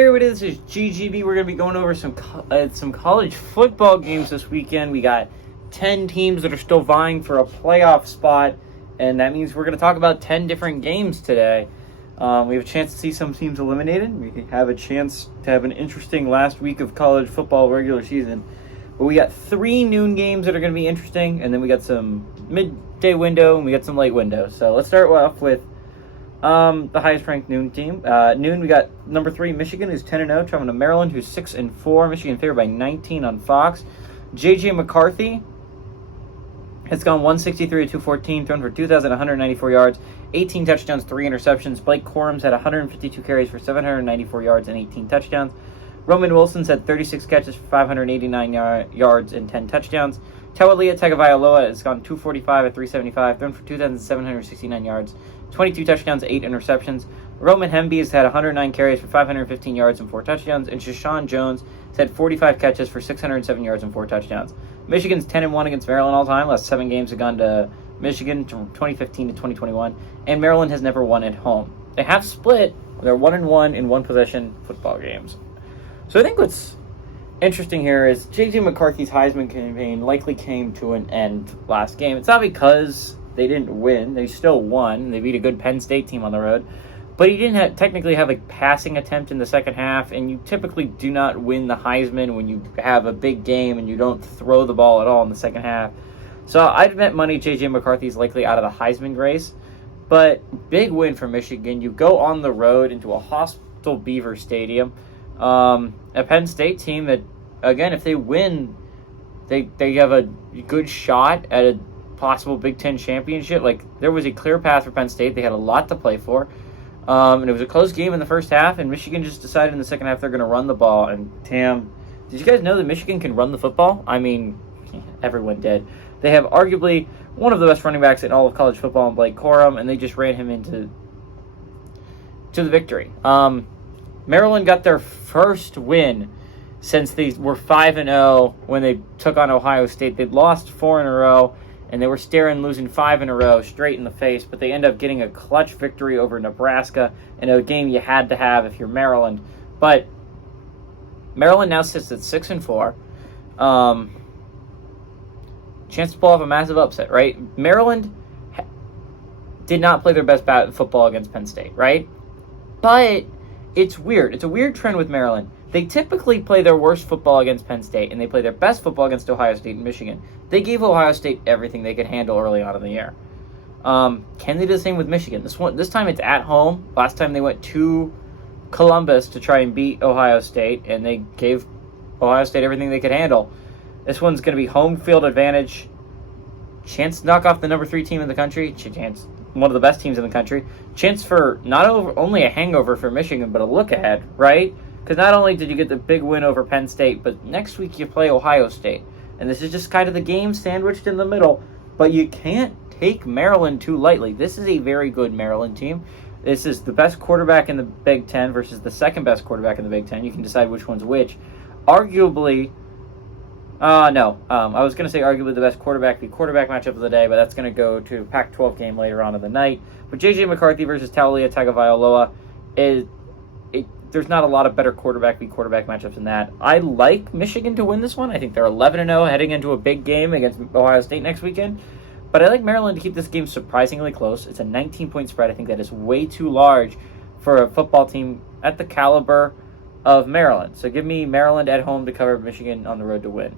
Hey everybody, this is GGB. We're going to be going over some college football games this weekend. We got 10 teams that are still vying for a playoff spot, and that means we're going to talk about 10 different games today. We have a chance to see some teams eliminated. We have a chance to have an interesting last week of college football regular season. But we got 3 noon games that are going to be interesting, and then we got some midday window, and we got some late window. So let's start off with the highest ranked noon team. Noon, we got number 3, Michigan, who's 10-0, traveling to Maryland, who's 6-4. Michigan favored by 19 on Fox. J.J. McCarthy has gone 163-214, thrown for 2,194 yards, 18 touchdowns, 3 interceptions. Blake Corum's had 152 carries for 794 yards and 18 touchdowns. Roman Wilson's had 36 catches for 589 yards and 10 touchdowns. Taulia Tagovailoa has gone 245 at 375, thrown for 2,769 yards, 22 touchdowns, 8 interceptions. Roman Hemby has had 109 carries for 515 yards and 4 touchdowns. And Shashawn Jones has had 45 catches for 607 yards and 4 touchdowns. Michigan's 10-1 against Maryland all time. Last 7 games have gone to Michigan from 2015 to 2021. And Maryland has never won at home. They have split. They're 1-1 in one-possession football games. So I think what's interesting here is J.J. McCarthy's Heisman campaign likely came to an end last game. It's not because they didn't win. They still won. They beat a good Penn State team on the road. But he didn't technically have a passing attempt in the second half, and you typically do not win the Heisman when you have a big game and you don't throw the ball at all in the second half. So I'd bet money J.J. McCarthy's likely out of the Heisman race. But big win for Michigan. You go on the road into a hostile Beaver Stadium. A Penn State team that, again, if they win, they have a good shot at a possible Big Ten championship. Like, there was a clear path for Penn State. They had a lot to play for. And it was a close game in the first half, and Michigan just decided in the second half they're going to run the ball. And, damn, did you guys know that Michigan can run the football? I mean, everyone did. They have arguably one of the best running backs in all of college football in Blake Corum, and they just ran him into the victory. Maryland got their first win since they were 5-0 when they took on Ohio State. They'd lost 4 in a row, and they were staring losing 5 in a row straight in the face, but they end up getting a clutch victory over Nebraska in a game you had to have if you're Maryland. But Maryland now sits at 6-4. Chance to pull off a massive upset, right? Maryland did not play their best football against Penn State, right? But it's weird. It's a weird trend with Maryland. They typically play their worst football against Penn State, and they play their best football against Ohio State and Michigan. They gave Ohio State everything they could handle early on in the year. Can they do the same with Michigan? This time it's at home. Last time they went to Columbus to try and beat Ohio State, and they gave Ohio State everything they could handle. This one's going to be home field advantage. Chance to knock off the number 3 team in the country. Chance, one of the best teams in the country. Chance for not only a hangover for Michigan, but a look ahead, right? Because not only did you get the big win over Penn State, but next week you play Ohio State. And this is just kind of the game sandwiched in the middle. But you can't take Maryland too lightly. This is a very good Maryland team. This is the best quarterback in the Big Ten versus the second best quarterback in the Big Ten. You can decide which one's which. Arguably, I was going to say arguably the best quarterback matchup of the day, but that's going to go to a Pac-12 game later on in the night. But J.J. McCarthy versus Taulia Tagovailoa there's not a lot of better quarterback matchups than that. I like Michigan to win this one. I think they're 11-0 heading into a big game against Ohio State next weekend. But I like Maryland to keep this game surprisingly close. It's a 19-point spread. I think that is way too large for a football team at the caliber of Maryland. So give me Maryland at home to cover Michigan on the road to win.